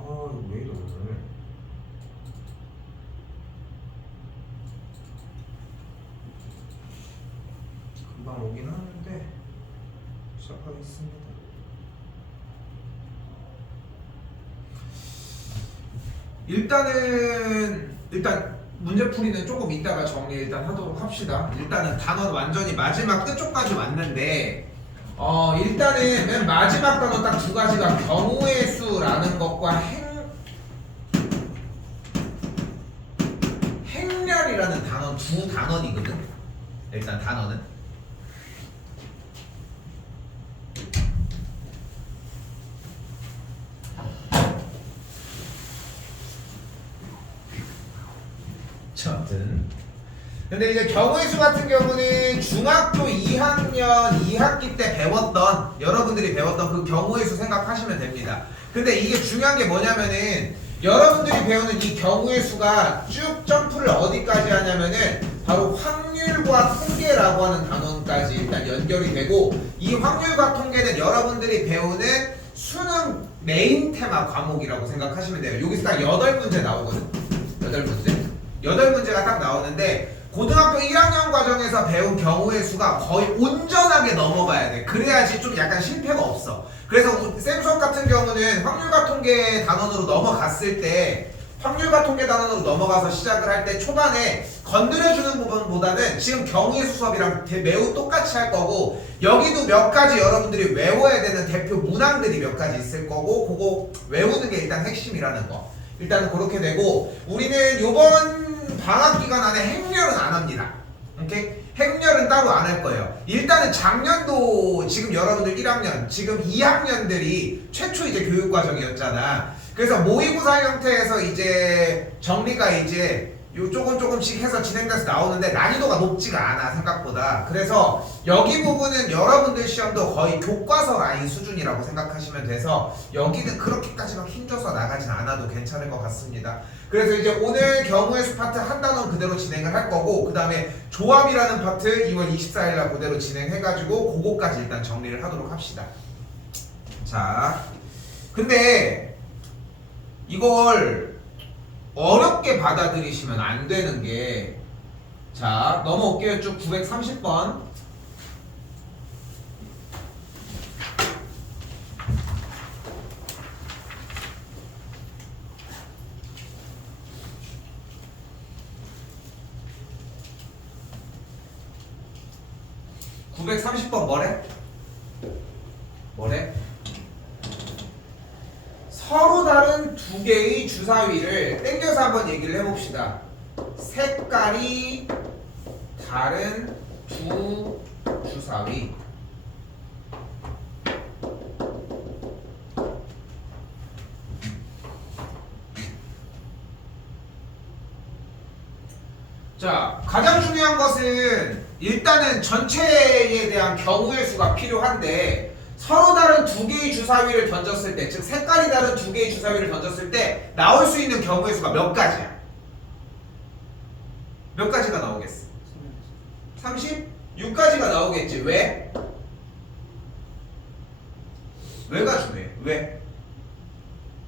이거 왜 이래 오늘. 금방 오긴 하는데 시작하겠습니다. 일단 문제풀이는 조금 이따가 정리 일단 하도록 합시다. 일단은 단원 완전히 마지막 끝쪽까지 왔는데 일단은 맨 마지막 단원 딱 두 가지가 경우의 수라는 것과 행렬이라는 단원 두 단원이거든. 일단 단원은 아무튼 근데 이제 경우의 수 같은 경우는 중학교 2학년 2학기 때 배웠던 여러분들이 배웠던 그 경우의 수 생각하시면 됩니다. 근데 이게 중요한 게 뭐냐면은 여러분들이 배우는 이 경우의 수가 쭉 점프를 어디까지 하냐면은 바로 확률과 통계라고 하는 단원까지 일단 연결이 되고, 이 확률과 통계는 여러분들이 배우는 수능 메인 테마 과목이라고 생각하시면 돼요. 여기서 딱 8문제 나오거든. 8문제가 딱 나오는데 고등학교 1학년 과정에서 배운 경우의 수가 거의 온전하게 넘어가야 돼. 그래야지 좀 약간 실패가 없어. 그래서 쌤 수업 같은 경우는 확률과 통계 단원으로 넘어갔을 때 확률과 통계 단원으로 넘어가서 시작을 할 때 초반에 건드려주는 부분보다는 지금 경우의 수 수업이랑 매우 똑같이 할 거고, 여기도 몇 가지 여러분들이 외워야 되는 대표 문항들이 몇 가지 있을 거고, 그거 외우는 게 일단 핵심이라는 거. 일단은 그렇게 되고, 우리는 요번 방학 기간 안에 행렬은 안 합니다. 오케이? 행렬은 따로 안 할 거예요. 일단은 작년도 지금 여러분들 1학년, 지금 2학년들이 최초 이제 교육과정이었잖아. 그래서 모의고사 형태에서 이제 정리가 이제 요 조금씩 해서 진행돼서 나오는데 난이도가 높지가 않아 생각보다. 그래서 여기 부분은 여러분들 시험도 거의 교과서 라인 수준이라고 생각하시면 돼서 여기는 그렇게까지 막 힘줘서 나가진 않아도 괜찮을 것 같습니다. 그래서 이제 오늘 경우의 수 파트 한 단원 그대로 진행을 할 거고, 그 다음에 조합이라는 파트 2월 24일날 그대로 진행해가지고 그거까지 일단 정리를 하도록 합시다. 자, 근데 이걸 어렵게 받아들이시면 안 되는 게, 자 넘어올게요. 쭉 930번. 뭐래? 서로 다른 두 개의 주사위를 땡겨서 한번 얘기를 해봅시다. 색깔이 다른 두 주사위. 자, 가장 중요한 것은 일단은 전체에 대한 경우의 수가 필요한데, 서로 다른 두 개의 주사위를 던졌을 때, 즉 색깔이 다른 두 개의 주사위를 던졌을 때 나올 수 있는 경우의 수가 몇 가지야? 몇 가지가 나오겠어? 36가지가 나오겠지. 왜? 왜가 중요해? 왜?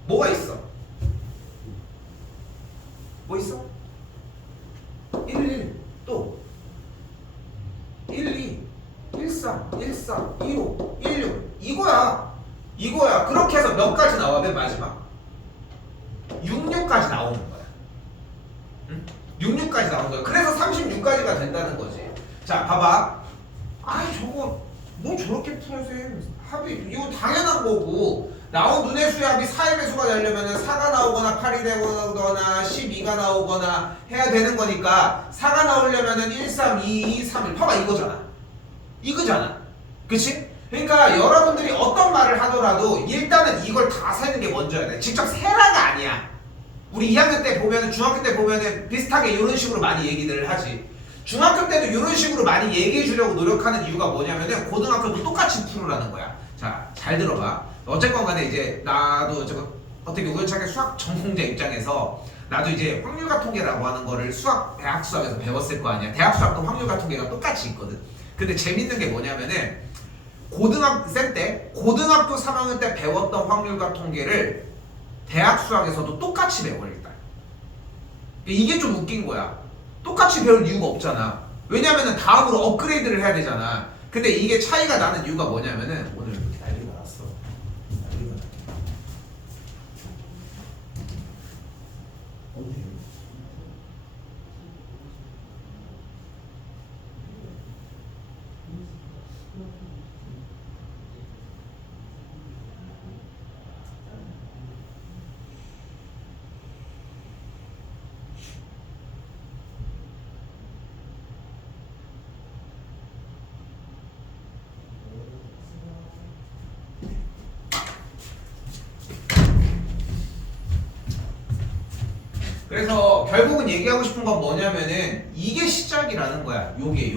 뭐가 있어? 뭐 있어? 11, 또 12, 13, 14, 15, 16. 이거야. 그렇게 해서 몇 가지 나와? 맨 마지막 66까지 나오는 거야. 응? 66까지 나오는 거야. 그래서 36까지가 된다는 거지. 자, 봐봐. 아이, 저거 뭐 저렇게 풀어서 합이, 이거 당연한 거고, 나온 눈의 수의 합이 4의 배수가 되려면 4가 나오거나 8이 되거나 12가 나오거나 해야 되는 거니까, 4가 나오려면 1, 3, 2, 2, 3, 1. 봐봐, 이거잖아. 그치? 그러니까 여러분들이 어떤 말을 하더라도 일단은 이걸 다 세는 게 먼저야 돼. 직접 세라가 아니야. 우리 2학년 때 보면은, 중학교 때 보면은 비슷하게 이런 식으로 많이 얘기들을 하지. 중학교 때도 이런 식으로 많이 얘기해 주려고 노력하는 이유가 뭐냐면은 고등학교도 똑같이 풀으라는 거야. 자, 잘 들어봐. 어쨌건 간에 이제 나도 어떻게 우연찮게 수학 전공자 입장에서 나도 이제 확률과 통계라고 하는 거를 대학 수학에서 배웠을 거 아니야. 대학 수학도 확률과 통계가 똑같이 있거든. 근데 재밌는 게 뭐냐면은 고등학교 3학년 때 배웠던 확률과 통계를 대학 수학에서도 똑같이 배워 일단. 이게 좀 웃긴 거야. 똑같이 배울 이유가 없잖아. 왜냐면은 다음으로 업그레이드를 해야 되잖아. 근데 이게 차이가 나는 이유가 뭐냐면은 오늘 이렇게 난리가 났어. 난리가 났네. 어디? 그래서 결국은 얘기하고 싶은 건 뭐냐면은 이게 시작이라는 거야. 요게.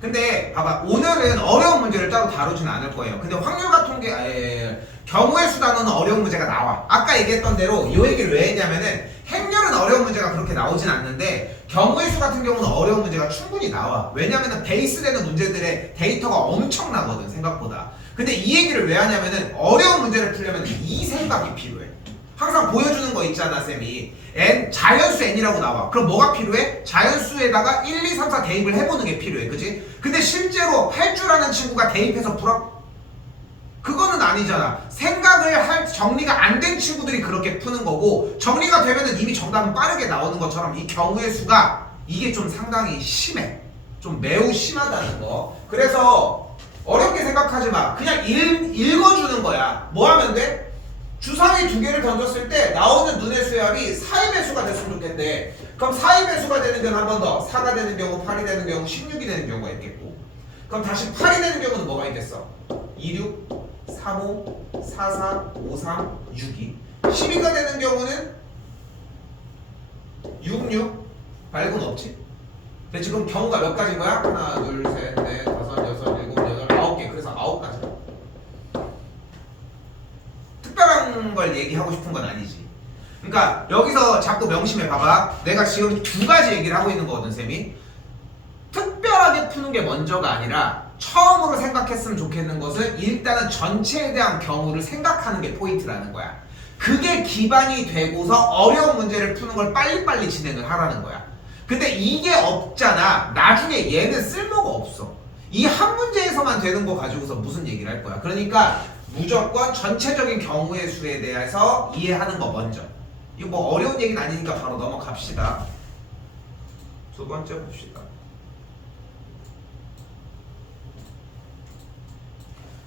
근데 봐봐, 오늘은 어려운 문제를 따로 다루진 않을 거예요. 근데 확률과 통계, 경우의 수 단어는 어려운 문제가 나와. 아까 얘기했던 대로 이 얘기를 왜 했냐면은 행렬은 어려운 문제가 그렇게 나오진 않는데 경우의 수 같은 경우는 어려운 문제가 충분히 나와. 왜냐면은 베이스 되는 문제들의 데이터가 엄청나거든 생각보다. 근데 이 얘기를 왜 하냐면은 어려운 문제를 풀려면 이 생각이 필요해. 항상 보여주는 거 있잖아 쌤이. n 자연수 n이라고 나와. 그럼 뭐가 필요해? 자연수에다가 1, 2, 3, 4 대입을 해보는 게 필요해. 그치? 근데 실제로 할 줄 아는 친구가 대입해서 풀어? 그거는 아니잖아. 생각을 할 정리가 안 된 친구들이 그렇게 푸는 거고, 정리가 되면은 이미 정답은 빠르게 나오는 것처럼 이 경우의 수가 이게 좀 상당히 심해. 좀 매우 심하다는 거. 그래서 어렵게 생각하지 마. 그냥 읽어주는 거야. 뭐 하면 돼? 주사위 두 개를 던졌을 때 나오는 눈의 수압이 4의 배수가 됐으면 좋겠는데, 그럼 4의 배수가 되는 경우 한 번 더 4가 되는 경우, 8이 되는 경우, 16이 되는 경우가 있겠고, 그럼 다시 8이 되는 경우는 뭐가 있겠어? 26, 35, 44, 53, 62. 12가 되는 경우는 66 말고는 없지? 근데 지금 경우가 몇 가지인 거야? 하나, 둘, 셋, 넷, 다섯, 여섯, 일곱, 여덟, 9개. 그래서 9가지. 특별한 걸 얘기하고 싶은 건 아니지. 그러니까 여기서 자꾸 명심해 봐봐. 내가 지금 두 가지 얘기를 하고 있는 거거든 쌤이. 특별하게 푸는 게 먼저가 아니라 처음으로 생각했으면 좋겠는 것은 일단은 전체에 대한 경우를 생각하는 게 포인트라는 거야. 그게 기반이 되고서 어려운 문제를 푸는 걸 빨리빨리 진행을 하라는 거야. 근데 이게 없잖아. 나중에 얘는 쓸모가 없어. 이 한 문제에서만 되는 거 가지고서 무슨 얘기를 할 거야. 그러니까 무조건 전체적인 경우의 수에 대해서 이해하는 거 먼저. 이거 뭐 어려운 얘기는 아니니까 바로 넘어갑시다. 두 번째 봅시다.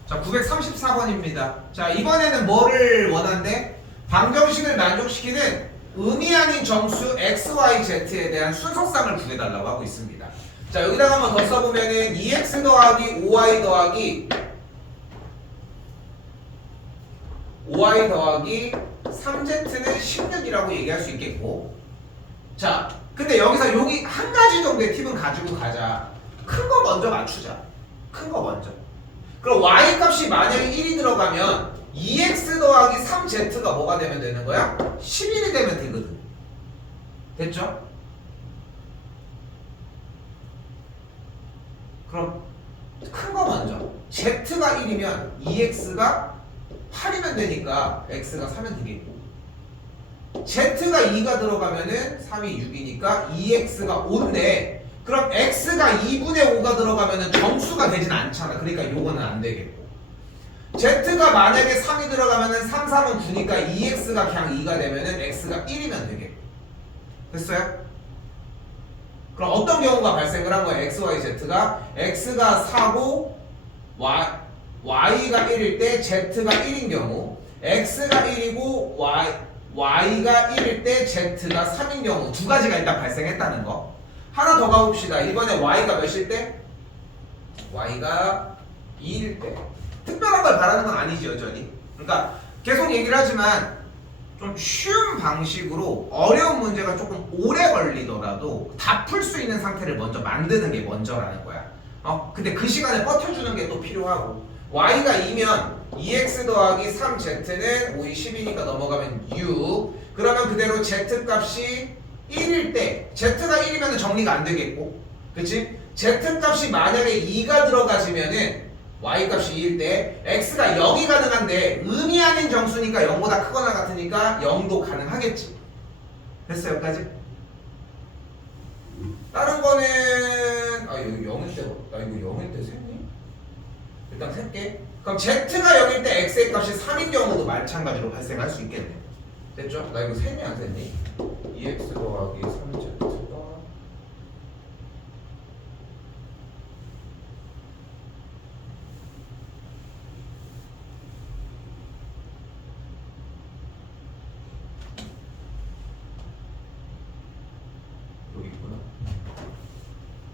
자, 934번입니다. 자, 이번에는 뭐를 원한대? 방정식을 만족시키는 의미 아닌 정수 x, y, z에 대한 순서쌍을 구해달라고 하고 있습니다. 자, 여기다가 한번 더 써보면은 2x 더하기 5y 더하기 5y 더하기 3z는 16이라고 얘기할 수 있겠고, 자, 근데 여기서 여기 한 가지 정도의 팁은 가지고 가자. 큰 거 먼저 맞추자. 큰 거 먼저. 그럼 y 값이 만약에 1이 들어가면 2x 더하기 3z가 뭐가 되면 되는 거야? 11이 되면 되거든. 됐죠? 그럼 큰 거 먼저. z가 1이면 2x가 8이면 되니까 x가 3면 되겠고, z가 2가 들어가면은 3이 6이니까 2x가 5인데, 그럼 x가 2분의 5가 들어가면은 정수가 되진 않잖아. 그러니까 요거는 안 되겠고, z가 만약에 3이 들어가면은 3, 3은 9니까 2x가 그냥 2가 되면은 x가 1이면 되겠고. 됐어요? 그럼 어떤 경우가 발생을 한 거야? x, y, z가 x가 4고 y가 1일 때 z가 1인 경우, x가 1이고 y가 1일 때 z가 3인 경우, 두 가지가 일단 발생했다는 거. 하나 더 가봅시다. 이번에 y가 몇일 때? y가 2일 때. 특별한 걸 바라는 건 아니지 여전히. 그러니까 계속 얘기를 하지만 좀 쉬운 방식으로 어려운 문제가 조금 오래 걸리더라도 다 풀 수 있는 상태를 먼저 만드는 게 먼저라는 거야. 근데 그 시간에 버텨주는 게 또 필요하고, y가 2면 2x 더하기 3z는 5이 10이니까 넘어가면 6. 그러면 그대로 z 값이 1일 때, z가 1이면 정리가 안 되겠고, 그치? z 값이 만약에 2가 들어가지면은 y 값이 2일 때 x가 0이 가능한데 의미 아닌 정수니까 0보다 크거나 같으니까 0도 가능하겠지. 됐어 여기까지? 다른 거는 아 이거 0일 때 나 이거 0일 때 셌니? 일단 셀게. 그럼 z가 0일 때 x의 값이 3인 경우도 마찬가지로 발생할 수 있겠네. 됐죠? 나 이거 셌니 안 셌니? 2x 더하기 3z가 여기 있구나.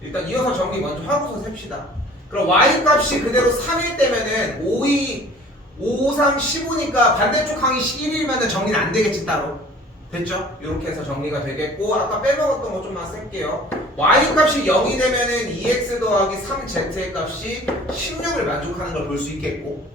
일단 이어서 정리 먼저 하고서 셉시다. 그럼 y 값이 그대로 3일 때면은 5, 3, 15니까 반대쪽 항이 1이면은 정리는 안 되겠지 따로. 됐죠? 이렇게 해서 정리가 되겠고 아까 빼먹었던 거 좀만 쓸게요. y 값이 0이 되면은 2x 더하기 3z의 값이 16을 만족하는 걸 볼 수 있겠고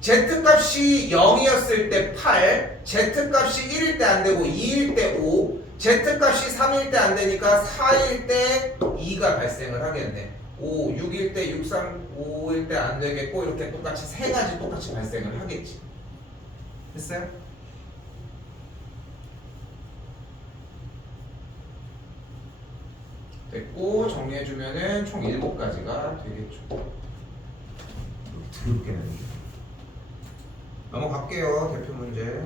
z 값이 0이었을 때 8, z 값이 1일 때 안 되고 2일 때 5, z 값이 3일 때 안 되니까 4일 때 2가 발생을 하겠네. 5, 6일 때 6, 3, 5일 때 안 되겠고 이렇게 똑같이 세 가지 똑같이 발생을 하겠지. 됐어요? 됐고 정리해주면은 총 7가지가 되겠죠. 더럽게 되네. 넘어갈게요. 대표 문제.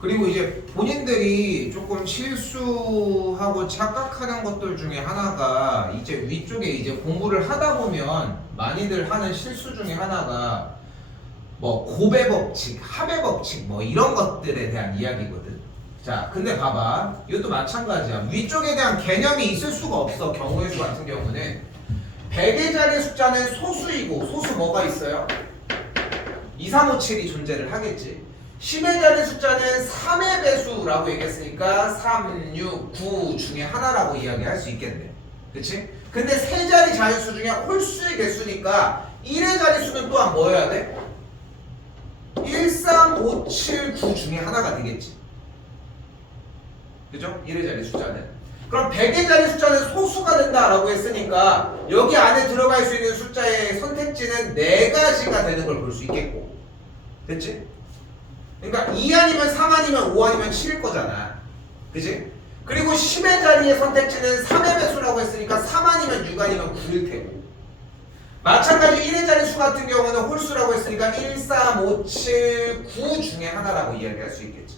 그리고 이제 본인들이 조금 실수하고 착각하는 것들 중에 하나가 이제 위쪽에 이제 공부를 하다 보면 많이들 하는 실수 중에 하나가 뭐 곱의 법칙, 합의 법칙 뭐 이런 것들에 대한 이야기거든. 자, 근데 봐봐. 이것도 마찬가지야. 위쪽에 대한 개념이 있을 수가 없어. 경우의 수 같은 경우는 100의 자리 숫자는 소수이고 소수 뭐가 있어요? 2, 3, 5, 7이 존재를 하겠지. 10의 자리 숫자는 3의 배수라고 얘기했으니까 3, 6, 9 중에 하나라고 이야기할 수 있겠네. 그치? 근데 세 자리 자릿수 중에 홀수의 개수니까 1의 자릿수는 또한 뭐여야 돼? 1, 3, 5, 7, 9 중에 하나가 되겠지. 그죠? 1의 자리 숫자는. 그럼 100의 자리 숫자는 소수가 된다라고 했으니까 여기 안에 들어갈 수 있는 숫자의 선택지는 4가지가 되는 걸 볼 수 있겠고. 됐지? 그러니까 2 아니면 3 아니면 5 아니면 7일 거잖아. 그지? 그리고 10의 자리의 선택지는 3의 배수라고 했으니까 3 아니면 6 아니면 9일 테고. 마찬가지 1의 자리 수 같은 경우는 홀수라고 했으니까 1, 3, 5, 7, 9 중에 하나라고 이야기할 수 있겠지.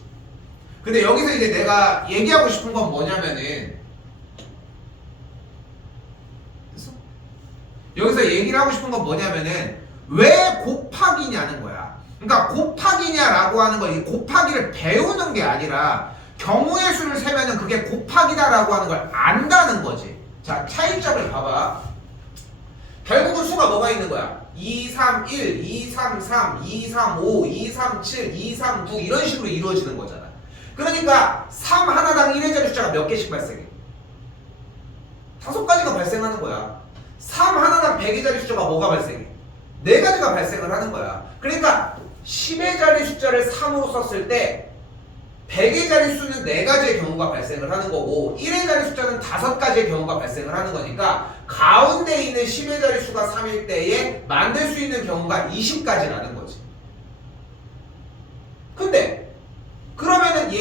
근데 여기서 이제 내가 얘기하고 싶은 건 뭐냐면은 됐어? 여기서 얘기를 하고 싶은 건 뭐냐면은 왜 곱하기냐는 거야. 그러니까 곱하기냐라고 하는 거, 이 곱하기를 배우는 게 아니라 경우의 수를 세면은 그게 곱하기다라고 하는 걸 안다는 거지. 자, 차이점을 봐봐. 결국은 수가 뭐가 있는 거야? 2, 3, 1, 2, 3, 3, 2, 3, 5, 2, 3, 7, 2, 3, 9 이런 식으로 이루어지는 거잖아. 그러니까 3 하나당 1의 자리 숫자가 몇 개씩 발생해? 5가지가 발생하는 거야. 3 하나당 100의 자리 숫자가 뭐가 발생해? 4가지가 발생을 하는 거야. 그러니까 10의 자리 숫자를 3으로 썼을 때 100의 자리 수는 4가지의 경우가 발생을 하는 거고 1의 자리 숫자는 5가지의 경우가 발생을 하는 거니까 가운데 있는 10의 자리 수가 3일 때에 만들 수 있는 경우가 20가지라는 거지. 근데 그러면은 얘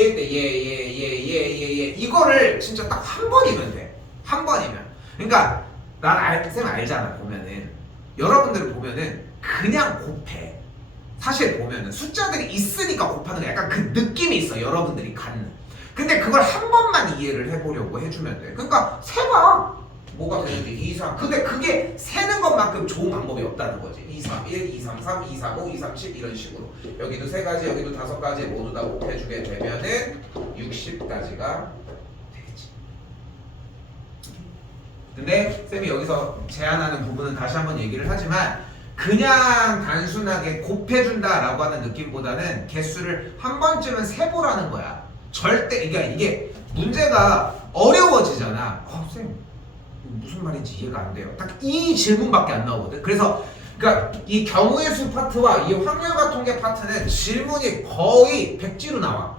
이거를 진짜 딱 한 번이면 돼. 한 번이면. 그러니까 쌤 알잖아. 보면은 여러분들 보면은 그냥 곱해. 사실 보면은 숫자들이 있으니까 곱하는 거 약간 그 느낌이 있어. 여러분들이 갖는. 근데 그걸 한 번만 이해를 해보려고 해주면 돼. 그러니까 세봐. 뭐가 되는지 2, 3. 근데 그게 세는 것만큼 좋은 방법이 없다는 거지. 2, 3, 1, 2, 3, 3, 2, 3, 5, 2, 3, 7 이런 식으로. 여기도 3가지, 여기도 5가지 모두 다 곱해주게 되면은 60가지가 되겠지. 근데 쌤이 여기서 제안하는 부분은 다시 한번 얘기를 하지만 그냥 단순하게 곱해준다라고 하는 느낌보다는 개수를 한 번쯤은 세보라는 거야. 절대 그러니까 이게 문제가 어려워지잖아. 쌤 무슨 말인지 이해가 안 돼요. 딱 이 질문밖에 안 나오거든. 그래서 그러니까 이 경우의 수 파트와 이 확률과 통계 파트는 질문이 거의 백지로 나와.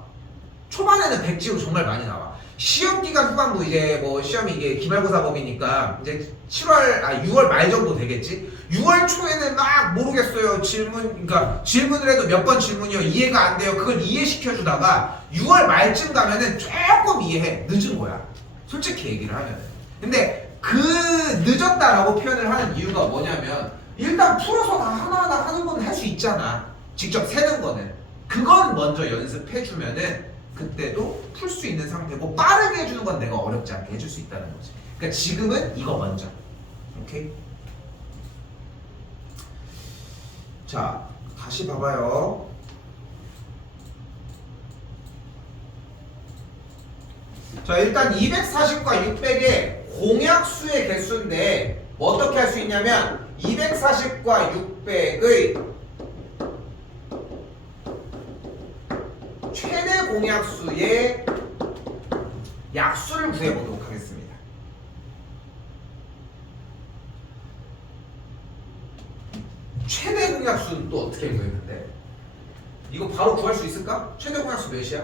초반에는 백지로 정말 많이 나와. 시험 기간 후반부 이제 뭐 시험이 이게 기말고사 범위니까 이제 6월 말 정도 되겠지. 6월 초에는 막 모르겠어요. 그러니까 질문을 해도 몇 번 질문이요. 이해가 안 돼요. 그걸 이해시켜 주다가 6월 말쯤 가면은 조금 이해해. 늦은 거야. 솔직히 얘기를 하면은. 근데 그 늦었다라고 표현을 하는 이유가 뭐냐면 일단 풀어서 다 하나하나 하는 건 할 수 있잖아. 직접 세는 거는. 그건 먼저 연습해 주면은 그때도 풀 수 있는 상태고 빠르게 해주는 건 내가 어렵지 않게 해줄 수 있다는 거지. 그러니까 지금은 이거 먼저. 오케이? 자, 다시 봐봐요. 자, 일단 240과 600의 공약수의 개수인데 뭐 어떻게 할 수 있냐면 240과 600의 최대 공약수의 약수를 구해보도록 하겠습니다. 최대 공약수는 또 어떻게 구했는데? 이거 바로 구할 수 있을까? 최대 공약수 몇이야?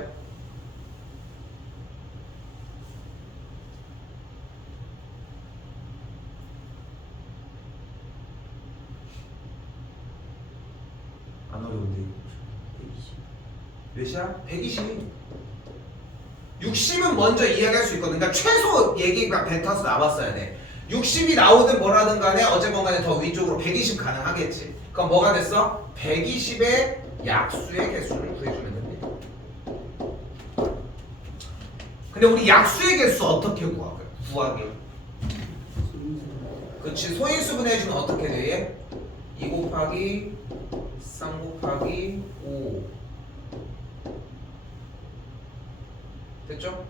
안 어려운데 이거. 몇이야? 120. 60은 먼저 이야기할 수 있거든. 그러니까 최소 얘기가 뱉어서 나왔어야 돼. 60이 나오든 뭐라든 간에 어쨌건 간에 더 위쪽으로 120 가능하겠지. 그럼 뭐가 됐어? 120의 약수의 개수를 구해주면 됩니다. 근데 우리 약수의 개수 어떻게 구하게? 그치, 소인수분 해주면 어떻게 돼? 얘? 2 곱하기 3 곱하기 5 됐죠?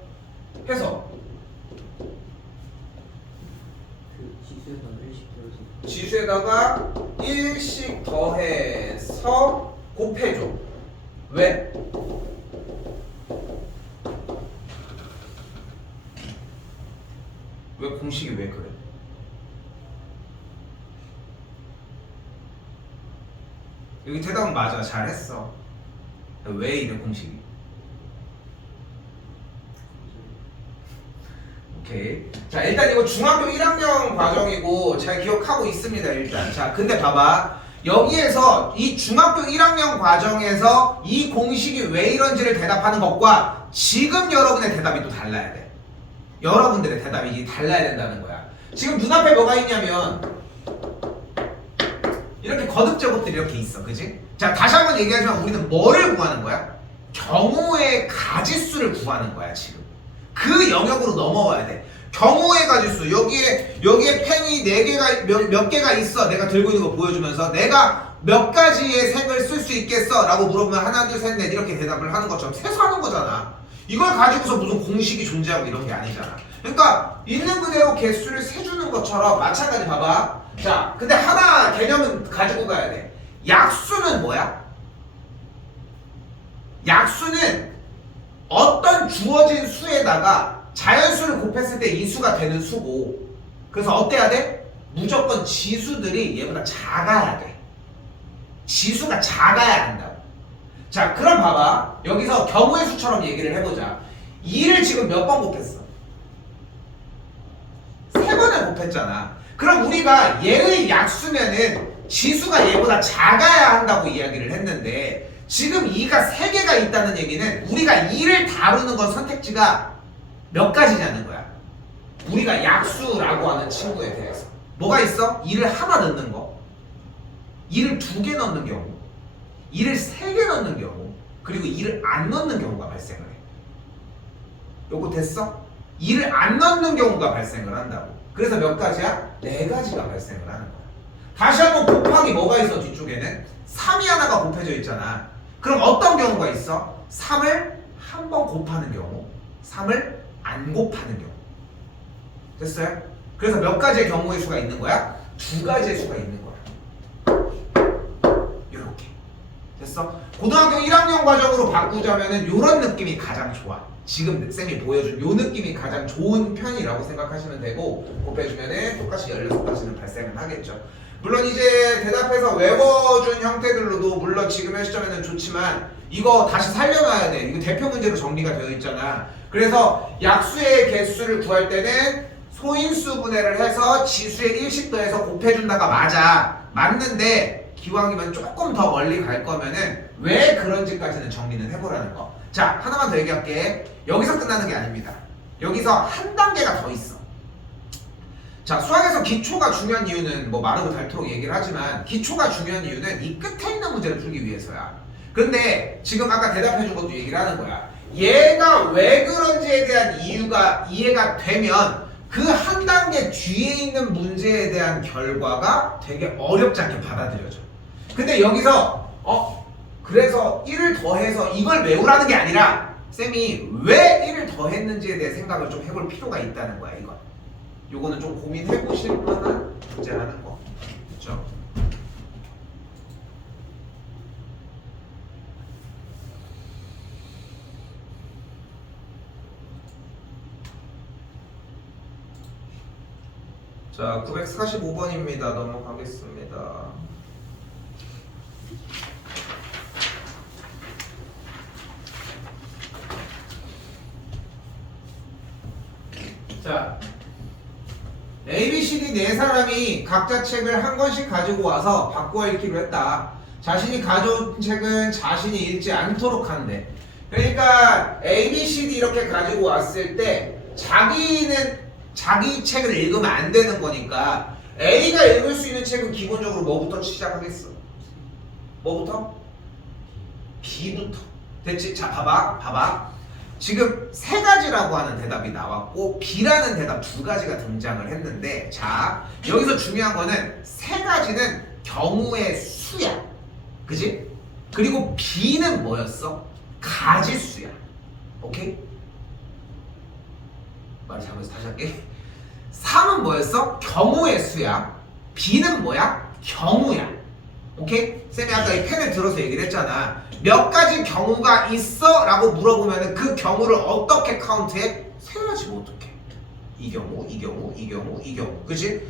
해서 지수에다가 1씩 더해서 곱해줘. 왜? 왜 공식이 왜 그래? 여기 대답은 맞아. 잘했어. 왜 이래 공식이? 오케이. 자, 일단 이거 중학교 1학년 과정이고 잘 기억하고 있습니다. 일단. 자, 근데 봐봐. 여기에서 이 중학교 1학년 과정에서 이 공식이 왜 이런지를 대답하는 것과 지금 여러분의 대답이 또 달라야 돼. 여러분들의 대답이 달라야 된다는 거야. 지금 눈앞에 뭐가 있냐면 이렇게 거듭 제곱들이 이렇게 있어. 그지? 자, 다시 한번 얘기하지만 우리는 뭐를 구하는 거야? 경우의 가지수를 구하는 거야, 지금. 그 영역으로 넘어와야 돼. 경우의 가지수. 여기에 펜이 4개가 몇 개가 있어. 내가 들고 있는 거 보여주면서 내가 몇 가지의 색을 쓸 수 있겠어? 라고 물어보면 하나, 둘, 셋, 넷 이렇게 대답을 하는 것처럼 세서 하는 거잖아. 이걸 가지고서 무슨 공식이 존재하고 이런 게 아니잖아. 그러니까 있는 그대로 개수를 세주는 것처럼 마찬가지. 봐봐. 자, 근데 하나 개념은 가지고 가야 돼. 약수는 뭐야? 약수는 어떤 주어진 수에다가 자연수를 곱했을 때 이 수가 되는 수고, 그래서 어때야 돼? 무조건 지수들이 얘보다 작아야 돼. 지수가 작아야 한다고. 자, 그럼 봐봐. 여기서 경우의 수처럼 얘기를 해보자. 2를 지금 몇 번 곱했어? 3번을 곱했잖아. 그럼 우리가 얘의 약수면은 지수가 얘보다 작아야 한다고 이야기를 했는데, 지금 2가 3개가 있다는 얘기는 우리가 2를 다루는 건 선택지가 몇 가지냐는 거야. 우리가 약수라고 하는 친구에 대해서 뭐가 있어? 2를 하나 넣는 거, 2를 2개 넣는 경우, 2를 3개 넣는 경우, 그리고 2를 안 넣는 경우가 발생을 해. 요거 됐어? 2를 안 넣는 경우가 발생을 한다고. 그래서 몇 가지야? 4가지가 발생을 하는 거야. 다시 한번 곱하기 뭐가 있어? 뒤쪽에는 3이 하나가 곱해져 있잖아. 그럼 어떤 경우가 있어? 3을 한 번 곱하는 경우, 3을 안 곱하는 경우. 됐어요? 그래서 몇 가지의 경우의 수가 있는 거야? 2가지의 수가 있는 거야. 이렇게. 됐어? 고등학교 1학년 과정으로 바꾸자면은 이런 느낌이 가장 좋아. 지금 쌤이 보여준 요 느낌이 가장 좋은 편이라고 생각하시면 되고 곱해주면은 똑같이 16가지는 발생은 하겠죠. 물론 이제 대답해서 외워준 형태들로도 물론 지금의 시점에는 좋지만 이거 다시 살려놔야 돼. 이거 대표 문제로 정리가 되어 있잖아. 그래서 약수의 개수를 구할 때는 소인수 분해를 해서 지수의 1씩 더해서 곱해준다가 맞는데 기왕이면 조금 더 멀리 갈 거면은 왜 그런지까지는 정리는 해보라는 거. 자, 하나만 더 얘기할게. 여기서 끝나는 게 아닙니다. 여기서 한 단계가 더 있어. 자, 수학에서 기초가 중요한 이유는 뭐 마르고 닳도록 얘기를 하지만 기초가 중요한 이유는 이 끝에 있는 문제를 풀기 위해서야. 근데 지금 아까 대답해준 것도 얘기를 하는 거야. 얘가 왜 그런지에 대한 이유가 이해가 되면 그 한 단계 뒤에 있는 문제에 대한 결과가 되게 어렵지 않게 받아들여져. 근데 여기서 그래서 1을 더해서 이걸 외우라는 게 아니라 쌤이 왜 1을 더했는지에 대해 생각을 좀 해볼 필요가 있다는 거야. 이건 요거는 좀 고민해 보실 만한 문제라는 거. 그렇죠? 자, 945번입니다. 넘어가겠습니다. 자, A, B, C, D 네 사람이 각자 책을 한 권씩 가지고 와서 바꾸어 읽기로 했다. 자신이 가져온 책은 자신이 읽지 않도록 한대. 그러니까 A, B, C, D 이렇게 가지고 왔을 때 자기는 자기 책을 읽으면 안 되는 거니까 A가 읽을 수 있는 책은 기본적으로 뭐부터 시작하겠어? 뭐부터? B부터. 됐지? 자, 봐봐. 지금 세 가지라고 하는 대답이 나왔고 B라는 대답 두 가지가 등장을 했는데 자, 여기서 중요한 거는 세 가지는 경우의 수야. 그지? 그리고 B는 뭐였어? 가지수야. 오케이? 말 잘못해서 다시 할게. 3은 뭐였어? 경우의 수야. B는 뭐야? 경우야. 오케이? 쌤이 아까 이 펜을 들어서 얘기를 했잖아. 몇 가지 경우가 있어? 라고 물어보면 그 경우를 어떻게 카운트해? 세야지 뭐 어떡해. 이 경우, 이 경우, 이 경우, 이 경우. 그치?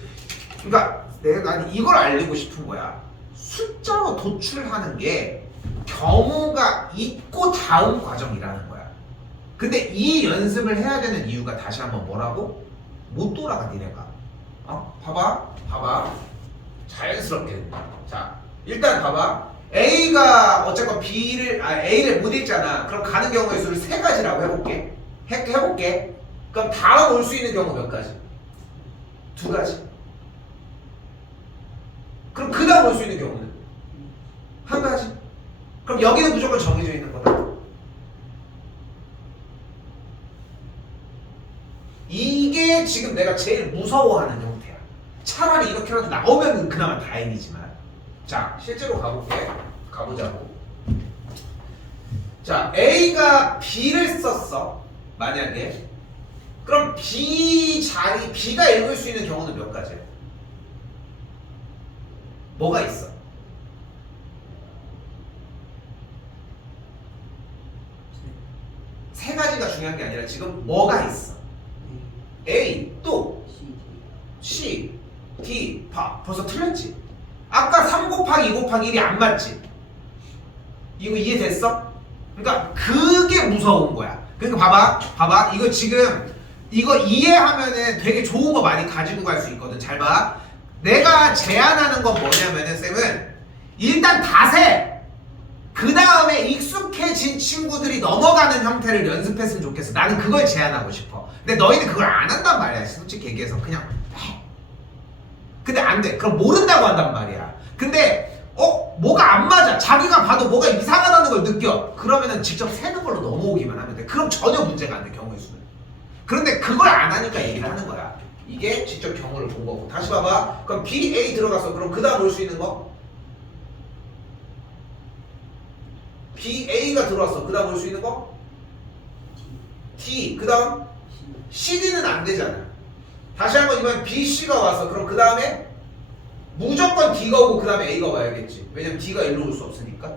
그러니까 난 이걸 알리고 싶은 거야. 숫자로 도출하는 게 경우가 있고 다음 과정이라는 거야. 근데 이 연습을 해야 되는 이유가 다시 한번 뭐라고? 못 돌아가 니네가. 봐봐. 자연스럽게. 자, 일단 봐봐. A가 어쨌건 A를 못 읽잖아. 그럼 가는 경우의 수를 세 가지라고 해볼게. 해볼게. 그럼 다음 올 수 있는 경우 몇 가지? 두 가지. 그럼 그 다음 올 수 있는 경우는? 한 가지. 그럼 여기는 무조건 정해져 있는 거다. 이게 지금 내가 제일 무서워하는 형태야. 차라리 이렇게라도 나오면 그나마 다행이지만. 자, 실제로 가보자고. 자, A가 B를 썼어. 만약에. 그럼 B가 읽을 수 있는 경우는 몇 가지야? 뭐가 있어? 세 가지가 중요한 게 아니라 지금 뭐가 있어? A, 또 C, D, 벌써 틀렸지? 아까 3 곱하기 2 곱하기 1이 안 맞지? 이거 이해됐어? 그러니까 그게 무서운 거야. 그러니까 봐봐. 이거 지금 이거 이해하면은 되게 좋은 거 많이 가지고 갈 수 있거든. 잘 봐. 내가 제안하는 건 뭐냐면은 쌤은 일단 다 세. 그 다음에 익숙해진 친구들이 넘어가는 형태를 연습했으면 좋겠어. 나는 그걸 제안하고 싶어. 근데 너희는 그걸 안 한단 말이야. 솔직히 얘기해서 그냥 해. 근데 안 돼. 그럼 모른다고 한단 말이야. 근데 뭐가 안 맞아. 자기가 봐도 뭐가 이상하다는 걸 느껴. 그러면은 직접 세는 걸로 넘어오기만 하면 돼. 그럼 전혀 문제가 안 돼. 경우의 수는. 그런데 그걸 안 하니까 얘기를 하는 거야. 이게 직접 경우를 본 거고. 다시 봐봐. 그럼 B, A 들어갔어. 그럼 그 다음 올 수 있는 거? B, A가 들어왔어. 그 다음 올 수 있는 거? D. 그 다음? C, D는 안 되잖아. 다시 한번 이번엔 B, C가 왔어. 그럼 그 다음에 무조건 D가 오고 그 다음에 A가 와야겠지. 왜냐면 D가 일로 올 수 없으니까.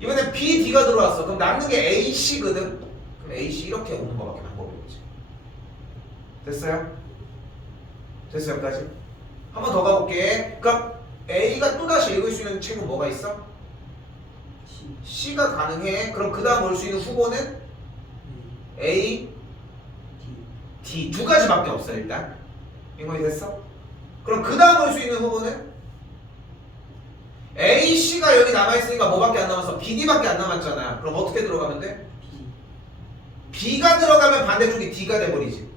이번엔 B, D가 들어왔어. 그럼 남는 게 A, C거든. 그럼 AC 이렇게 오는 거밖에 방법이 없지. 됐어요? 됐어요 여기까지? 한 번 더 가볼게. 그럼 A가 또다시 읽을 수 있는 책은 뭐가 있어? C가 가능해. 그럼 그 다음 올 수 있는 후보는 A, D 두 가지밖에 없어 일단. 이거 됐어? 그럼 그 다음 올 수 있는 후보는 A, C가 여기 남아있으니까 뭐밖에 안 남았어? B, D밖에 안 남았잖아. 그럼 어떻게 들어가면 돼? B가 들어가면 반대쪽이 D가 돼버리지.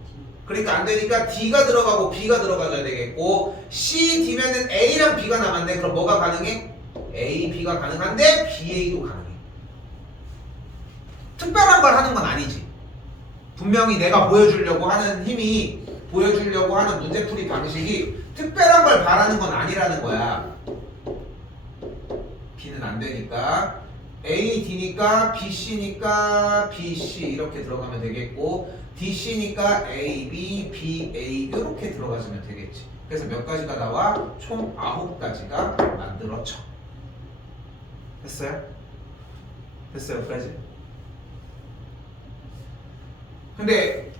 그러니까 안 되니까 D가 들어가고 B가 들어가줘야 되겠고 C, D면은 A랑 B가 남았네. 그럼 뭐가 가능해? A, B가 가능한데 BA도 가능해. 특별한 걸 하는 건 아니지. 분명히 내가 보여주려고 하는 힘이 보여주려고 하는 문제풀이 방식이 특별한 걸 바라는 건 아니라는 거야. B는 안 되니까 A, D니까 B, C니까 B, C 이렇게 들어가면 되겠고 D, C니까 A, B, B, A 이렇게 들어가시면 되겠지. 그래서 몇 가지가 나와? 총 9가지가 만들어져. 됐어요? 됐어요 여기까지? 근데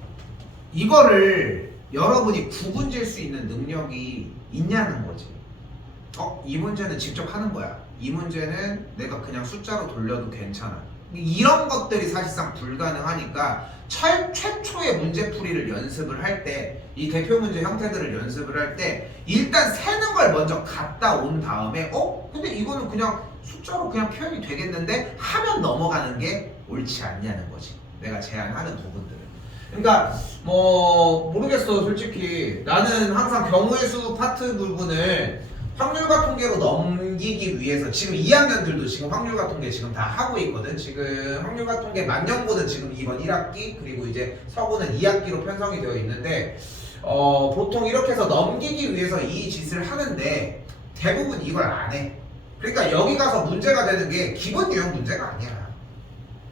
이거를 여러분이 구분 질 수 있는 능력이 있냐는 거지. 이 문제는 직접 하는 거야. 이 문제는 내가 그냥 숫자로 돌려도 괜찮아. 이런 것들이 사실상 불가능하니까 최초의 문제풀이를 연습을 할 때 이 대표 문제 형태들을 연습을 할 때 일단 세는 걸 먼저 갔다 온 다음에 근데 이거는 그냥 숫자로 그냥 표현이 되겠는데 하면 넘어가는 게 옳지 않냐는 거지. 내가 제안하는 부분들을. 그러니까 뭐 모르겠어 솔직히. 나는 항상 경우의 수 파트 부분을 확률과 통계로 넘기기 위해서 지금 2학년들도 지금 확률과 통계 지금 다 하고 있거든. 지금 확률과 통계 만년고는 지금 이번 1학기 그리고 이제 서고는 2학기로 편성이 되어 있는데 보통 이렇게 해서 넘기기 위해서 이 짓을 하는데 대부분 이걸 안 해. 그러니까 여기 가서 문제가 되는 게 기본 유형 문제가 아니야.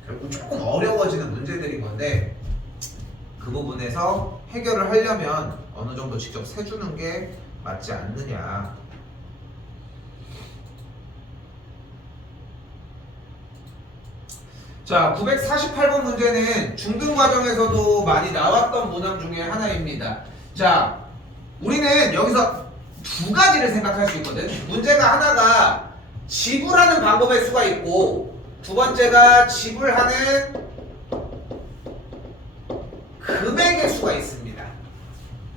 결국 조금 어려워지는 문제들인 건데 그 부분에서 해결을 하려면 어느 정도 직접 세주는 게 맞지 않느냐. 자, 948번 문제는 중등 과정에서도 많이 나왔던 문항 중에 하나입니다. 자, 우리는 여기서 두 가지를 생각할 수 있거든. 문제가 하나가 지불하는 방법의 수가 있고 두 번째가 지불하는 금액의 수가 있습니다.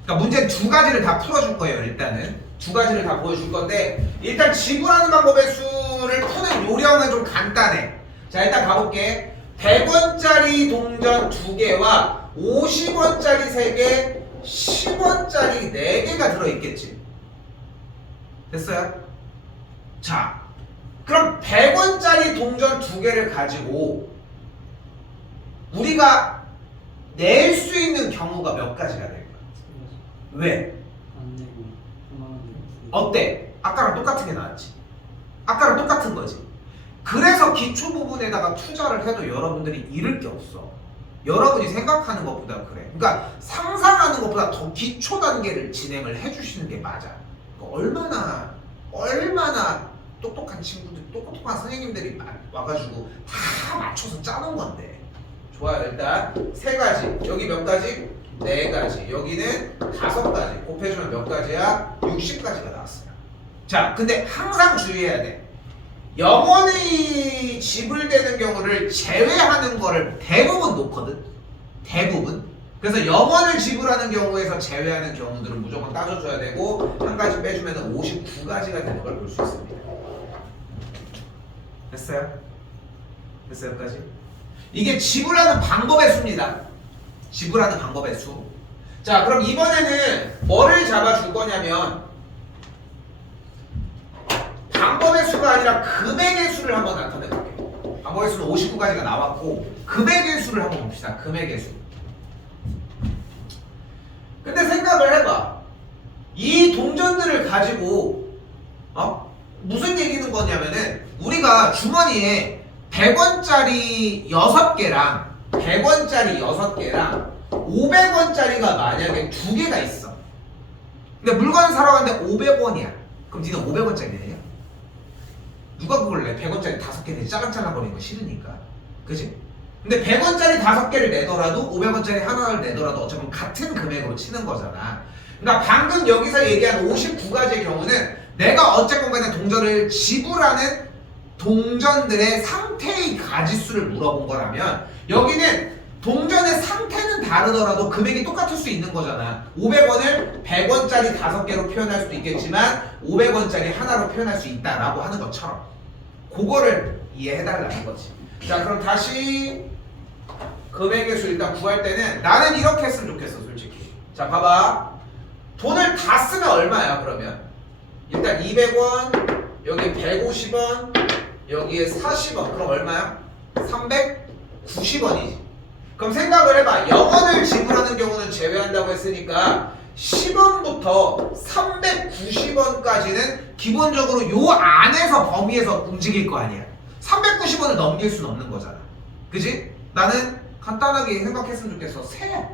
그러니까 문제 두 가지를 다 풀어줄 거예요. 일단은 두 가지를 다 보여줄 건데 일단 지불하는 방법의 수를 푸는 요령은 좀 간단해. 자, 일단 가볼게. 100원짜리 동전 2개와 50원짜리 3개, 10원짜리 4개가 들어있겠지. 됐어요? 자, 그럼 100원짜리 동전 2개를 가지고 우리가 낼 수 있는 경우가 몇 가지가 될까? 왜? 안 내고 어때? 아까랑 똑같은 게 나왔지? 아까랑 똑같은 거지? 그래서 기초 부분에다가 투자를 해도 여러분들이 잃을 게 없어. 여러분이 생각하는 것보다 그래. 그러니까 상상하는 것보다 더 기초 단계를 진행을 해주시는 게 맞아. 그러니까 얼마나 똑똑한 친구들, 똑똑한 선생님들이 와가지고 다 맞춰서 짜놓은 건데. 좋아요. 일단 세 가지. 여기 몇 가지? 네 가지. 여기는 5가지. 곱해주면 몇 가지야? 60가지가 나왔어요. 자, 근데 항상 주의해야 돼. 영원히 지불되는 경우를 제외하는 거를 대부분 놓거든. 대부분. 그래서 영원을 지불하는 경우에서 제외하는 경우들은 무조건 따져줘야 되고 한 가지 빼주면 59가지가 되는 걸 볼 수 있습니다. 됐어요? 됐어요? 여기까지? 이게 지불하는 방법의 수입니다. 지불하는 방법의 수. 자, 그럼 이번에는 뭐를 잡아줄 거냐면 방법의 수가 아니라 금액의 수를 한번 나타내 볼게요. 방법의 수는 59가지가 나왔고 금액의 수를 한번 봅시다. 금액의 수. 근데 생각을 해봐. 이 동전들을 가지고 무슨 얘기는 거냐면은 우리가 주머니에 100원짜리 6개랑 100원짜리 6개랑 500원짜리가 만약에 2개가 있어. 근데 물건을 사러 갔는데 500원이야. 그럼 니는 500원짜리 내냐? 누가 그걸 내? 100원짜리 5개 내지 짤랑짤랑 거리는 거 싫으니까. 그치? 근데 100원짜리 5개를 내더라도 500원짜리 하나를 내더라도 어차피 같은 금액으로 치는 거잖아. 그러니까 방금 여기서 얘기한 59가지의 경우는 내가 어쨌건 간에 동전을 지불하는 동전들의 상태의 가지수를 물어본 거라면 여기는 동전의 상태는 다르더라도 금액이 똑같을 수 있는 거잖아. 500원을 100원짜리 5개로 표현할 수도 있겠지만 500원짜리 하나로 표현할 수 있다라고 하는 것처럼 그거를 이해해달라는 거지. 자, 그럼 다시 금액의 수 일단 구할 때는 나는 이렇게 했으면 좋겠어, 솔직히. 자, 봐봐. 돈을 다 쓰면 얼마야, 그러면? 일단 200원, 여기 150원, 여기에 40원. 그럼 얼마야? 390원이지. 그럼 생각을 해봐. 0원을 지불하는 경우는 제외한다고 했으니까 10원부터 390원까지는 기본적으로 요 안에서 범위에서 움직일 거 아니야. 390원을 넘길 수는 없는 거잖아. 그지? 나는 간단하게 생각했으면 좋겠어. 세.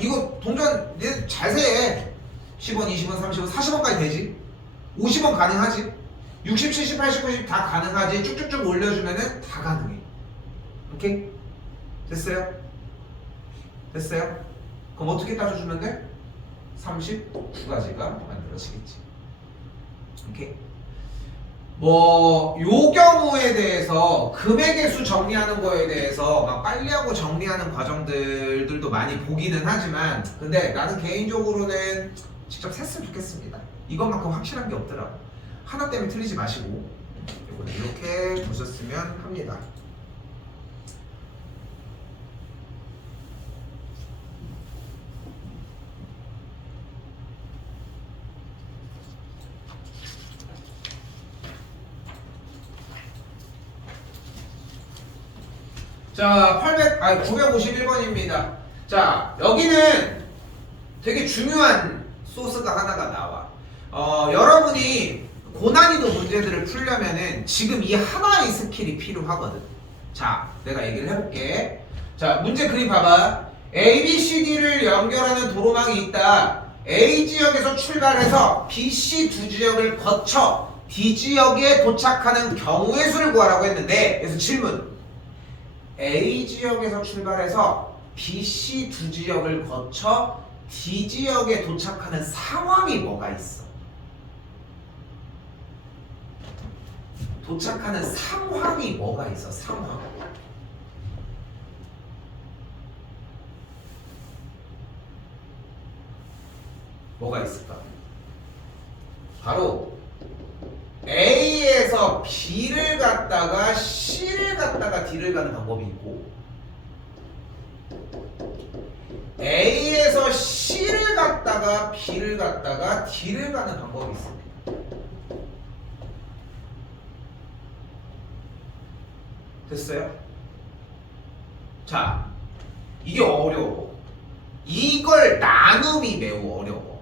이거 동전 잘 세. 10원, 20원, 30원, 40원까지 되지? 50원 가능하지? 60, 70, 80, 90 다 가능하지? 쭉쭉쭉 올려주면은 다 가능해. 오케이? 됐어요? 그럼 어떻게 따져주면 돼? 39가지가 만들어지겠지. 오케이? 요 경우에 대해서 금액의 수 정리하는 거에 대해서 막 빨리하고 정리하는 과정들도 많이 보기는 하지만 근데 나는 개인적으로는 직접 셌으면 좋겠습니다. 이것만큼 확실한 게 없더라고. 하나 때문에 틀리지 마시고 이거는 이렇게 보셨으면 합니다. 자, 951번입니다. 자, 여기는 되게 중요한 소스가 하나가 나와. 여러분이 고난이도 문제들을 풀려면은 지금 이 하나의 스킬이 필요하거든. 자, 내가 얘기를 해볼게. 자, 문제 그림 봐봐. A, B, C, D를 연결하는 도로망이 있다. A 지역에서 출발해서 B, C 두 지역을 거쳐 D 지역에 도착하는 경우의 수를 구하라고 했는데 그래서 질문. A 지역에서 출발해서 B, C 두 지역을 거쳐 D 지역에 도착하는 상황이 뭐가 있어? 도착하는 상황이 뭐가 있어? 상황. 뭐가 있을까? 바로 A에서 B를 갔다가 C를 갔다가 D를 가는 방법이 있고 A에서 C를 갔다가 B를 갔다가 D를 가는 방법이 있습니다. 됐어요? 자, 이게 어려워. 이걸 나눔이 매우 어려워.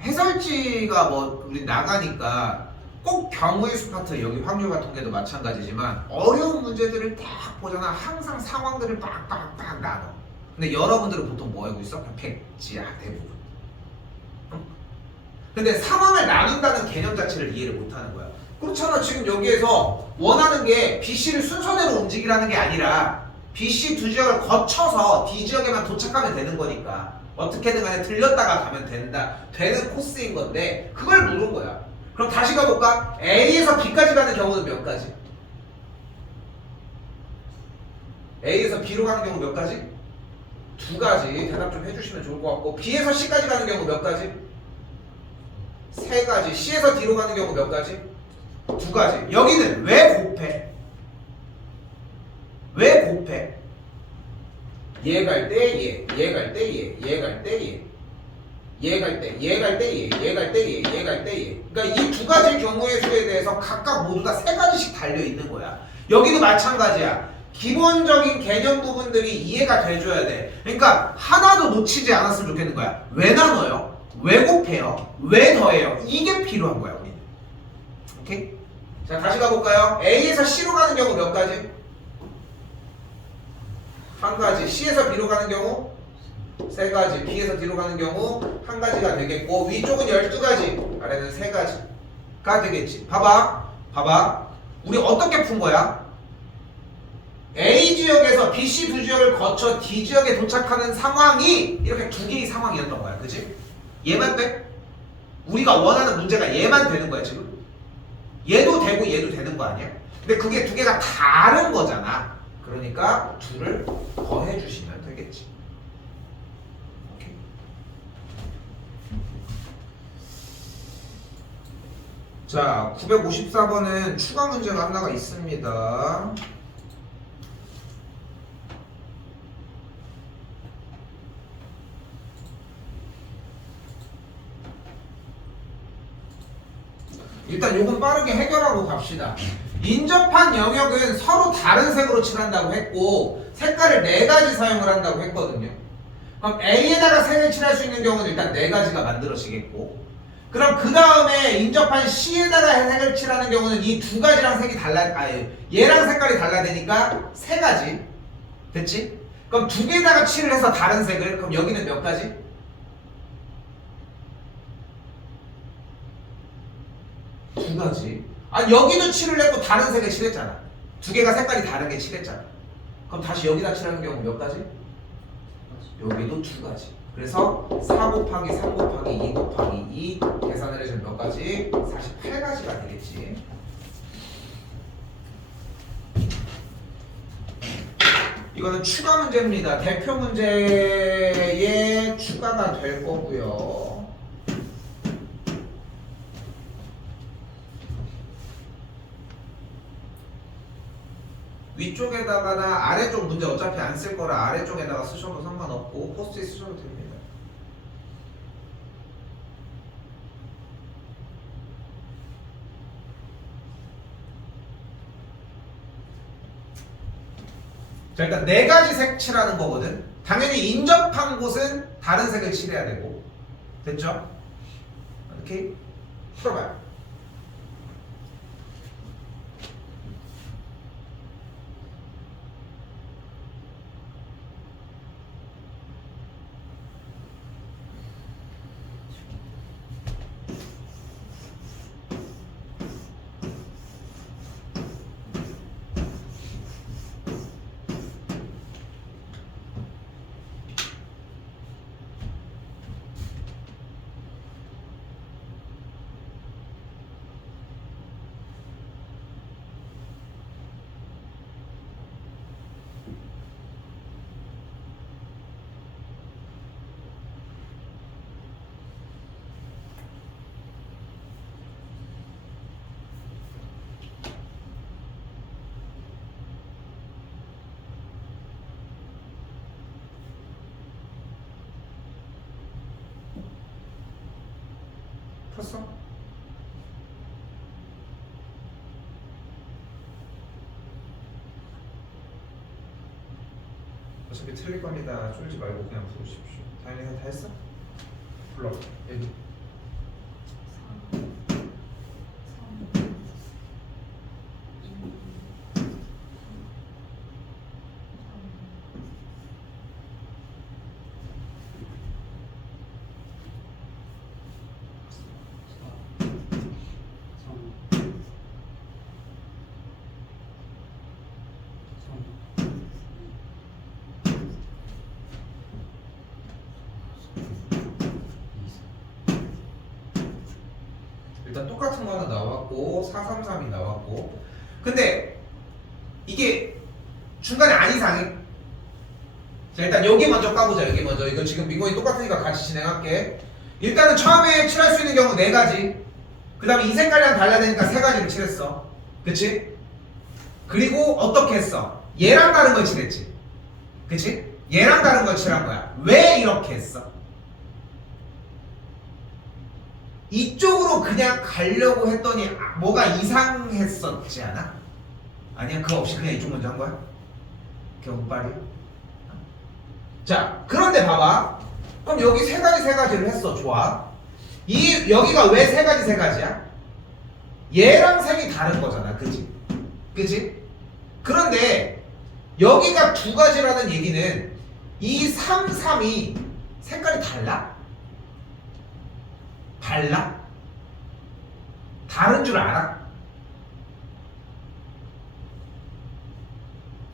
해설지가 우리 나가니까 꼭 경우의 수 파트 여기 확률과 통계도 마찬가지지만 어려운 문제들을 딱 보잖아. 항상 상황들을 빡빡빡 나눠. 근데 여러분들은 보통 뭐 알고 있어? 그냥 백지야 대부분. 응? 근데 상황을 나눈다는 개념 자체를 이해를 못하는 거야. 그렇잖아. 지금 여기에서 원하는 게 BC를 순서대로 움직이라는 게 아니라 BC 두 지역을 거쳐서 D 지역에만 도착하면 되는 거니까 어떻게든 간에 들렸다가 가면 되는 코스인 건데 그걸 물은 거야. 그럼 다시 가볼까? A에서 B까지 가는 경우는 몇 가지? A에서 B로 가는 경우 몇 가지? 2가지. 대답 좀 해주시면 좋을 것 같고 B에서 C까지 가는 경우 몇 가지? 3가지. C에서 D로 가는 경우 몇 가지? 2가지. 여기는 왜 곱해? 얘 갈 때 얘 갈 때 얘 갈 때 얘 갈 때 얘 갈 때 얘 갈 때 얘 갈 때 얘. 그러니까 이 2가지 경우의 수에 대해서 각각 모두 다 3가지씩 달려 있는 거야. 여기도 마찬가지야. 기본적인 개념 부분들이 이해가 돼줘야 돼. 그러니까 하나도 놓치지 않았으면 좋겠는 거야. 왜 나눠요? 왜 곱해요? 왜 더해요? 이게 필요한 거야 우리는. 오케이? 자, 다시 가볼까요? A에서 C로 가는 경우 몇 가지? 1가지. C에서 B로 가는 경우 3가지. B에서 D로 가는 경우 1가지가 되겠고 위쪽은 12가지, 아래는 3가지가 되겠지. 봐봐. 우리 어떻게 푼 거야? A 지역에서 B, C 두 지역을 거쳐 D 지역에 도착하는 상황이 이렇게 두 개의 상황이었던 거야. 그치? 얘만 돼? 우리가 원하는 문제가 얘만 되는 거야 지금. 얘도 되고 얘도 되는 거 아니야? 근데 그게 두 개가 다른 거잖아. 그러니까 둘을 더해 주시면 되겠지. 오케이. 자, 954번은 추가 문제가 하나가 있습니다. 일단 요건 빠르게 해결하고 갑시다. 인접한 영역은 서로 다른 색으로 칠한다고 했고 색깔을 4가지 사용을 한다고 했거든요. 그럼 A에다가 색을 칠할 수 있는 경우는 일단 4가지가 만들어지겠고, 그럼 그 다음에 인접한 C에다가 색을 칠하는 경우는 이 2가지랑 색이 얘랑 색깔이 달라지니까 3가지. 됐지? 그럼 2개에다가 칠을 해서 다른 색을, 그럼 여기는 몇 가지? 2가지. 아니 여기도 칠을 했고 다른 색을 칠했잖아. 2개가 색깔이 다르게 칠했잖아. 그럼 다시 여기다 칠하는 경우 몇 가지? 여기도 2가지. 그래서 4 곱하기 3 곱하기 2 곱하기 2 계산을 해주면 몇 가지? 48가지가 되겠지. 이거는 추가 문제입니다. 대표 문제에 추가가 될 거고요. 위쪽에다가나 아래쪽 문제 어차피 안 쓸 거라 아래쪽에다가 쓰셔도 상관없고 포스트잇 쓰셔도 됩니다. 자, 일단 4가지 색 칠하는 거거든. 당연히 인접한 곳은 다른 색을 칠해야 되고. 됐죠? 오케이? 풀어봐요. 폈어? 어차피 틀릴 겁니다. 쫄지 말고 그냥 부르십시오. 다현이가 다 했어? 불러. 여기. 일단 똑같은 거 하나 나왔고 433이 나왔고, 근데 이게 중간에 안 이상해. 자, 일단 여기 먼저 까보자. 여기 먼저. 이거 지금 민건이 똑같으니까 같이 진행할게. 일단은 처음에 칠할 수 있는 경우 4가지, 그 다음에 이 색깔이랑 달라지니까 3가지를 칠했어. 그치? 그리고 어떻게 했어? 얘랑 다른 걸 칠했지. 그치? 얘랑 다른 걸 칠한 거야. 왜 이렇게 했어? 이쪽으로 그냥 가려고 했더니 뭐가 이상했었지 않아? 아니야, 그거 없이 그냥 이쪽 먼저 한 거야? 경빨이? 자, 그런데 봐봐. 그럼 여기 3가지를 했어. 좋아. 여기가 왜 3가지야? 얘랑 색이 다른 거잖아. 그치? 그치? 그런데 여기가 2가지라는 얘기는 이 3, 3이 색깔이 달라? 달라? 다른 줄 알아?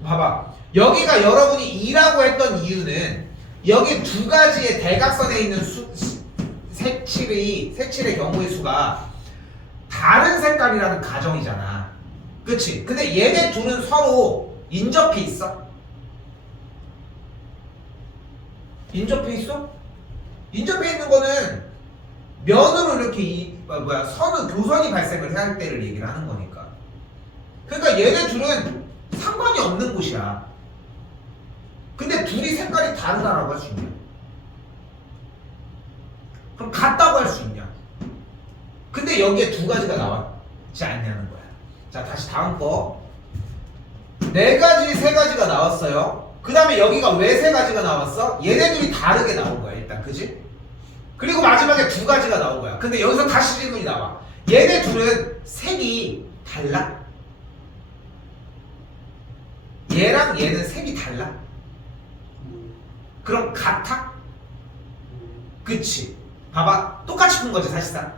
봐봐. 여기가 여러분이 2라고 했던 이유는 여기 두 가지의 대각선에 있는 색칠의 경우의 수가 다른 색깔이라는 가정이잖아. 그치? 근데 얘네 둘은 서로 인접해 있어? 인접해 있어? 인접해 있는 거는 면으로 이렇게 선의 교선이 발생을 할 때를 얘기를 하는 거니까. 그러니까 얘네 둘은 상관이 없는 곳이야. 근데 둘이 색깔이 다르다라고 할 수 있냐? 그럼 같다고 할 수 있냐? 근데 여기에 두 가지가 나왔지 않냐는 거야. 자, 다시 다음 거. 네 가지, 세 가지가 나왔어요. 그 다음에 여기가 왜 세 가지가 나왔어? 얘네들이 다르게 나온 거야, 일단. 그지? 그리고 마지막에 두 가지가 나온 거야. 근데 여기서 다시 질문이 나와. 얘네 둘은 색이 달라? 얘랑 얘는 색이 달라? 그럼 같아? 그치? 봐봐. 똑같이 푼 거지, 사실상.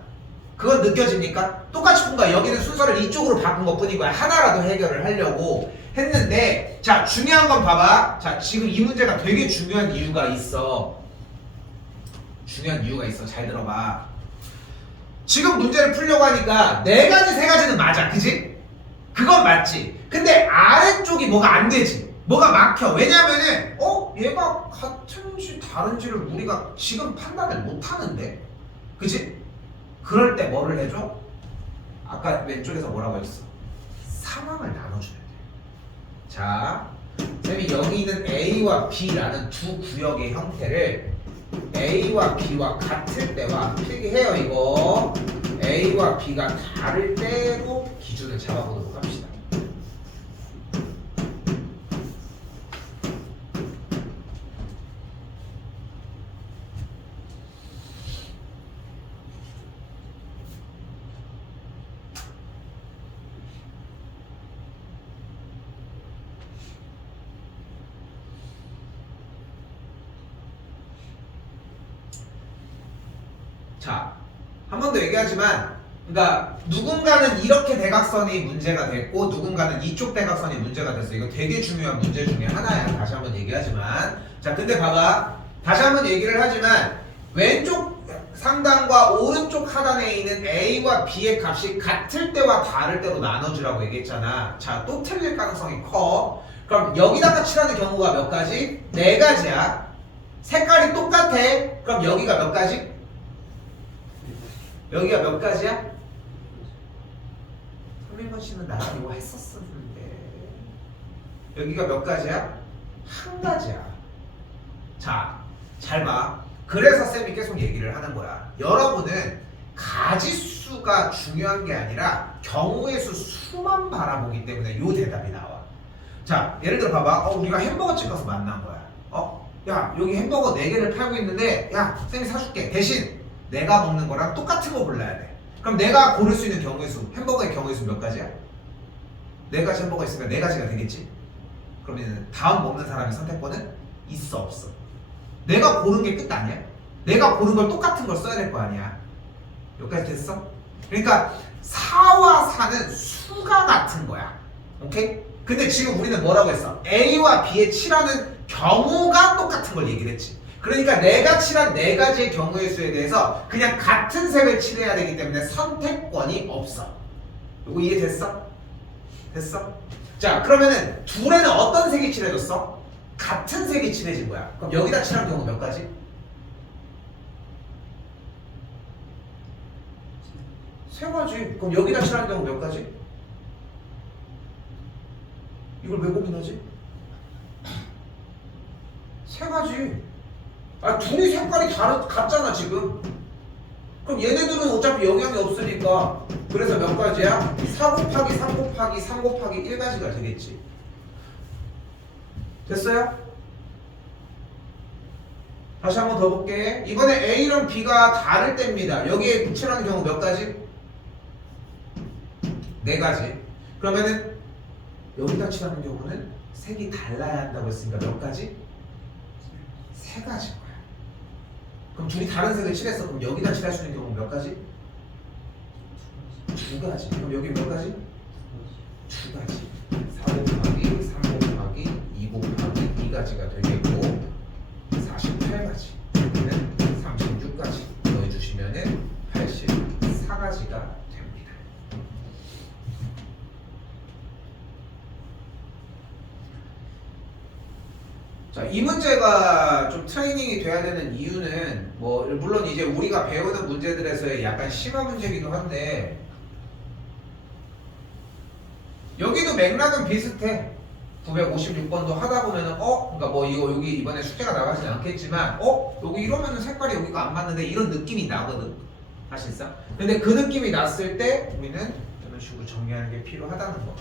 그건 느껴집니까? 똑같이 푼 거야. 여기는 순서를 이쪽으로 바꾼 것 뿐이고 하나라도 해결을 하려고 했는데, 자, 중요한 건 봐봐. 자, 지금 이 문제가 되게 중요한 이유가 있어. 잘 들어봐. 지금 문제를 풀려고 하니까 네 가지, 세 가지는 맞아. 그지? 그건 맞지. 근데 아래쪽이 뭐가 안 되지. 뭐가 막혀. 왜냐면은 얘가 같은지 다른지를 우리가 지금 판단을 못 하는데. 그지? 그럴 때 뭐를 해줘? 아까 왼쪽에서 뭐라고 했어? 상황을 나눠줘야 돼. 자, 쌤이 여기 있는 A와 B라는 두 구역의 형태를 A와 B와 같을 때와 필기해요. 이거 A와 B가 다를 때로 기준을 잡아보도록 합시다. 자, 한 번 더 얘기하지만, 그러니까 누군가는 이렇게 대각선이 문제가 됐고 누군가는 이쪽 대각선이 문제가 됐어. 이거 되게 중요한 문제 중에 하나야. 다시 한번 얘기하지만, 자, 근데 봐봐. 다시 한번 얘기를 하지만 왼쪽 상단과 오른쪽 하단에 있는 A와 B의 값이 같을 때와 다를 때로 나눠주라고 얘기했잖아. 자, 또 틀릴 가능성이 커. 그럼 여기다가 칠하는 경우가 몇 가지? 네 가지야. 색깔이 똑같아. 그럼 여기가 몇 가지? 여기가 몇 가지야? 서민건 씨는 나랑 이거 했었었는데 여기가 몇 가지야? 한 가지야. 자, 잘 봐. 그래서 쌤이 계속 얘기를 하는 거야. 여러분은 가지수가 중요한 게 아니라 경우의 수만 바라보기 때문에 요 대답이 나와. 자, 예를 들어 봐봐. 우리가 햄버거집 가서 만난 거야. 야, 여기 햄버거 4개를 팔고 있는데 야, 쌤이 사줄게. 대신 내가 먹는 거랑 똑같은 거 골라야 돼. 그럼 내가 고를 수 있는 경우의 수, 햄버거의 경우의 수 몇 가지야? 4가지 햄버거 있으니까 4가지가 되겠지? 그러면 다음 먹는 사람의 선택권은 있어, 없어? 내가 고른 게 끝 아니야? 내가 고른 걸 똑같은 걸 써야 될 거 아니야? 여기까지 됐어? 그러니까 4와 4는 수가 같은 거야. 오케이? 근데 지금 우리는 뭐라고 했어? A와 B의 칠하는 경우가 똑같은 걸 얘기를 했지. 그러니까 내가 칠한 4가지의 경우의 수에 대해서 그냥 같은 색을 칠해야 되기 때문에 선택권이 없어. 이거 이해됐어? 됐어? 자, 그러면은 둘에는 어떤 색이 칠해졌어? 같은 색이 칠해진 거야. 그럼 여기다 칠한 경우 몇 가지? 세 가지. 그럼 여기다 칠한 경우 몇 가지? 이걸 왜 고민하지? 세 가지. 둘이 색깔이 같잖아 지금. 그럼 얘네들은 어차피 영향이 없으니까 그래서 몇 가지야? 4 곱하기 3 곱하기 3 곱하기 1가지가 되겠지. 됐어요? 다시 한번 더 볼게. 이번에 A랑 B가 다를 때입니다. 여기에 칠하는 경우 몇 가지? 4가지. 그러면은 여기다 칠하는 경우는 색이 달라야 한다고 했으니까 몇 가지? 3가지. 그럼 둘이 다른 색을 칠했어. 그럼 여기다 칠할 수 있는 경우는 몇 가지? 2가지. 그럼 여기 몇 가지? 2가지. 4 곱하기 3 곱하기 42가지가 되겠고 48가지, 여기는 36가지 더해주시면은 84가지가 됩니다. 자, 이 문제가 좀 트레이닝이 돼야 되는 이유는 뭐 물론 이제 우리가 배우는 문제들에서의 약간 심화 문제이기도 한데 여기도 맥락은 비슷해. 956번도 하다 보면은 그러니까 뭐 이거 여기 이번에 숙제가 나가진 않겠지만 여기 이러면은 색깔이 여기가 안 맞는데 이런 느낌이 나거든 사실상. 근데 그 느낌이 났을 때 우리는 이런 식으로 정리하는 게 필요하다는 거.